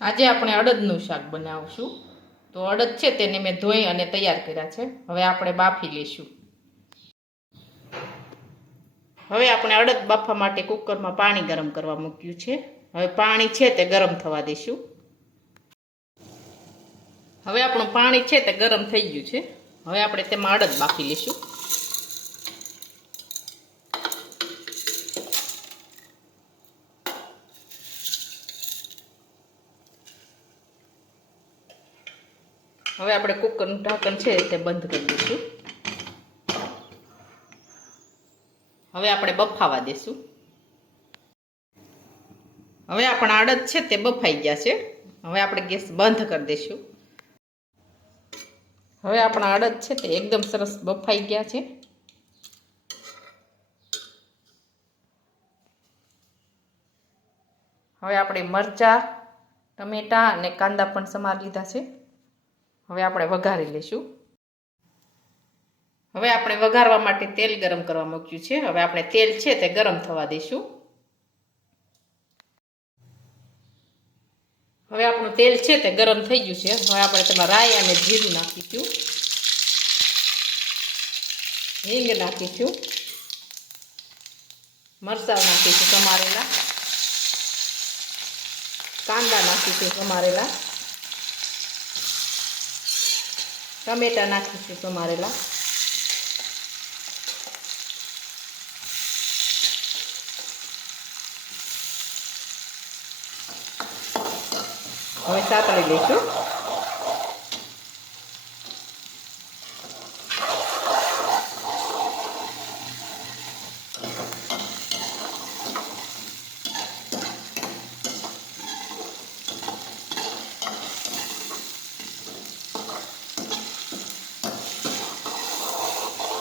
આજે આપણે અડદનું શાક બનાવશું. તો અડદ છે તેને મેં ધોઈ અને તૈયાર કર્યા છે. હવે આપણે બાફી લઈશું. હવે આપણે અડદ બાફવા માટે કુકરમાં પાણી ગરમ કરવા મૂક્યું છે. હવે પાણી છે તે ગરમ થવા દઈશું. હવે આપણું પાણી છે તે ગરમ થઈ ગયું છે. હવે આપણે તેમાં અડદ બાફી લઈશું. હવે આપણે કુકરનું ઢાંકણ છે તે બંધ કરી દઈશું. હવે આપણે બફાવા દઈશું હવે આપણા અડદ છે તે બફાઈ ગયા છે. હવે આપણે ગેસ બંધ કરી દઈશું. હવે આપણા અડદ છે તે એકદમ સરસ બફાઈ ગયા છે. હવે આપણે મરચાં, ટમેટાં અને કાંદા પણ સમારી લીધા છે. હવે આપણે વઘારી લઈશું. હવે આપણે વઘારવા માટે તેલ ગરમ કરવા મૂક્યું છે. હવે આપણે તેલ છે તે ગરમ થવા દઈશું. હવે આપણું તેલ છે તે ગરમ થઈ ગયું છે. હવે આપણે તેમાં રાઈ અને જીરું નાખીશું. હિંગ નાખીશું. મરચાં નાખીશું સમારેલા કાંદા નાખીશું સમારેલા ટમેટા નાખીશું સમારેલા. હવે સાતળી લઈશું.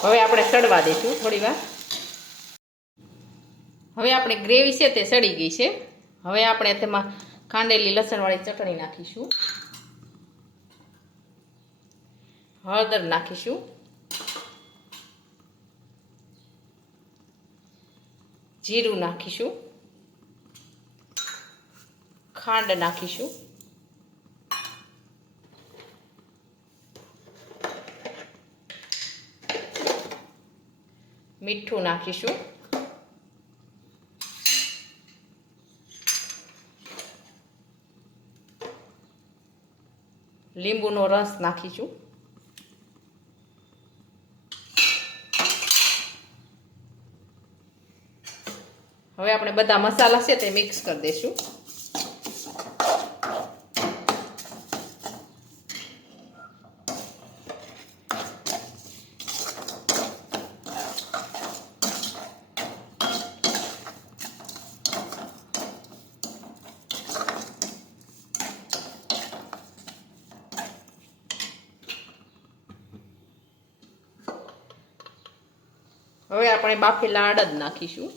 હવે આપણે સડવા દઈશું થોડી હવે આપણે ગ્રેવી છે તે સડી ગઈ છે. હવે આપણે તેમાં ખાંડેલી લસણવાળી ચટણી નાખીશું. હળદર નાખીશું. જીરું નાખીશું. ખાંડ નાખીશું. મીઠું નાખીશું. લીંબુનો રસ નાખીશું. હવે આપણે બધા મસાલા છે તે મિક્સ કરી દઈશું. હવે આપણે બાફેલા આડદ નાખીશું.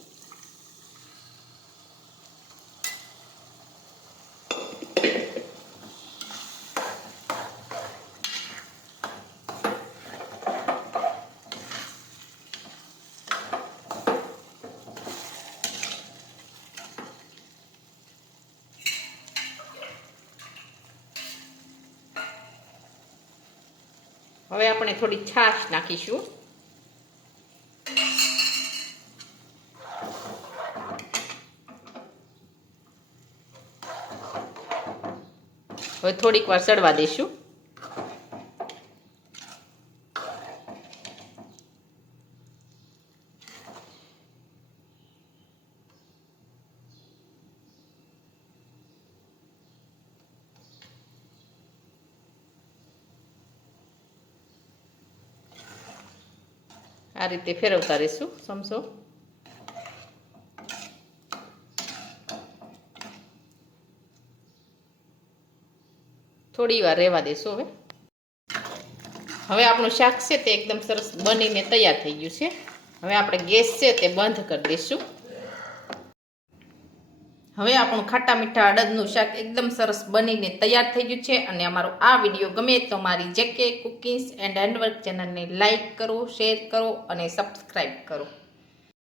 હવે આપણે થોડી છાશ નાખીશું. હવે થોડીક વાર સડવા દઈશું. આ રીતે ફેરવતા રહીશું સમસો થોડી વાર રહેવા દેશું હવે. હવે આપણું શાક છે તે એકદમ સરસ બનીને તૈયાર થઈ ગયું છે. હવે આપણે ગેસ છે તે બંધ કરી દઈશું. હવે આપણું ખાટા મીઠા અડદનું શાક એકદમ સરસ બનીને તૈયાર થઈ ગયું છે અને અમારો આ વીડિયો ગમે તો મારી જેકે કુકિંગ્સ એન્ડ હેન્ડવર્ક ચેનલને લાઇક કરો, શેર કરો અને સબસ્ક્રાઈબ કરો.